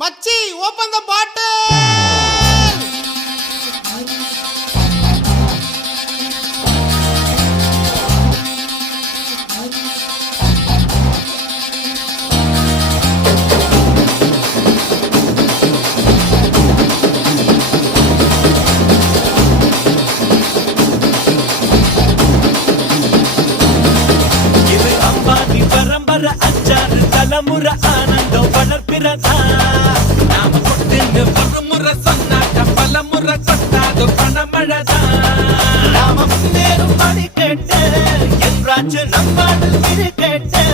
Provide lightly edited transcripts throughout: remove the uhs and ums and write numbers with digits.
மச்சி ஓபன் தி பாட்டில். இது அம்பானி பரம்பரை அச்சாறு தலைமுறை ஆனந்தம் வளர்ப்பிறதா. நாம கொட்டின்னு ஒரு முறை சொன்னாக்க பல முறை கொட்டாது பணமழதா. நாம முன்னேறும் படி கேட்டு என்றாச்சு நம்மாடல் இரு கேட்டு.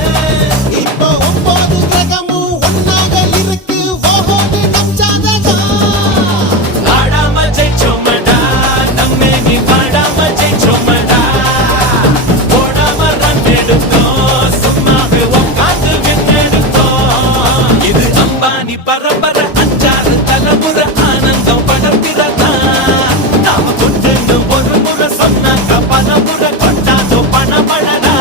இப்போ 9 கிரகமும் ஒன்னாக இருக்கு. ஓஹோது நம் ஜாதகம். ஆடாம ஜெயிச்சோமடா நம்மே நீ பாடாம ஜெயிச்சோமடா. போடாம ரன் எடுத்தோம் சும்மாவே உட்காந்து விண்ணெடுத்தோம். இது அம்பானி பரம்பரை அஞ்சாறு தலைமுறை ஆனந்தம் படர்கிறதா. நாம கொண்டு ஒரு முறை சொன்னாக்க பல முறை கொண்டாதோ பணமழடா.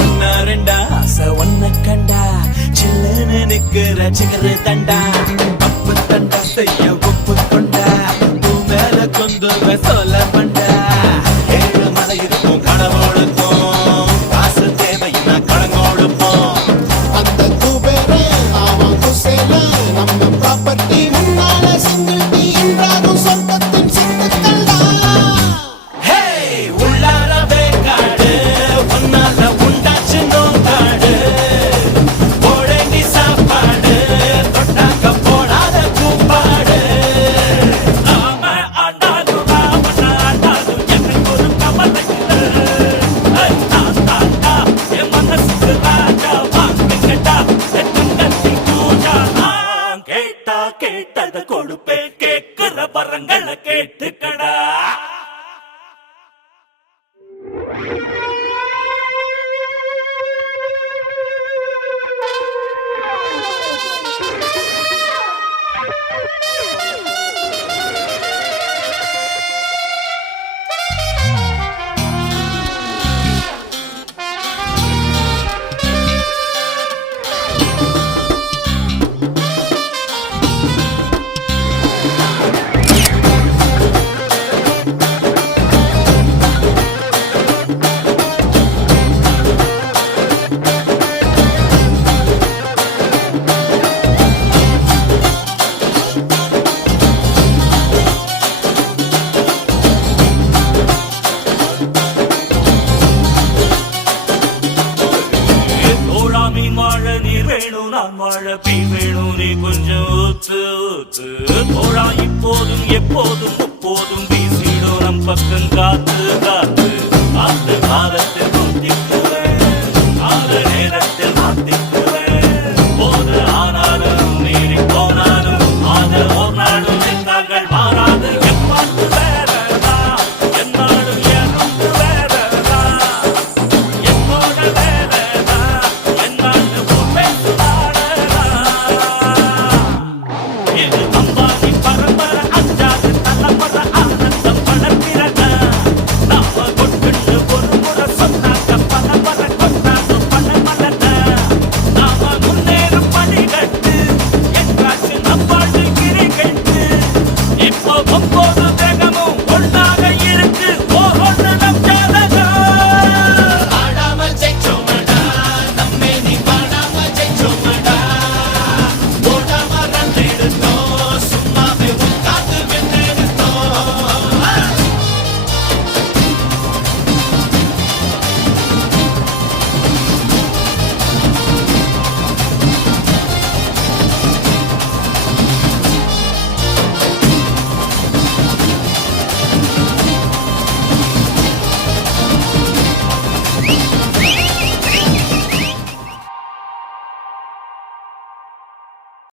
ஒன்னா ரெண்டா ஆசை ஒன்ன கண்டா சில்லுன்னு நிக்கிற சிகரு தண்டா. அப்பு தண்டா செய்ய உப்பு கொண்டா பூ மேல கொண்டு சொல்ல பண்டா. ஏழு மலை இருக்கும் கடவுளுக்கும் காசு தேவைன்னா கடங்கோடுப்போம். அந்த குபேரே அவன் குசேல நம்ம ப்ராப்பர்ட்டி முன்னால சிங்கிள் டீ என்றாகும் சொர்க்கத்தின் சித்துக்கள்டா. ஹே உள்ளாரவே காடு ஒன்னால உண்டாச்சு நோக்காடு. போடங்கி சாப்பாடு தொட்டாக்க போடாத கூப்பாடு. நாம ஆண்டாலும் ராமன் ஆண்டாலும் எனக்கு ஒரு கவலை இல்லை. நான் தாண்டா என் மனசுக்கு ராஜா வாங்கிக்கட்டா எத்தங்கத்தி பூஜா. நான் கேட்டா கேட்டத கொடுப்பேன் கேட்கிற வரங்களை கேட்டுக்கடா.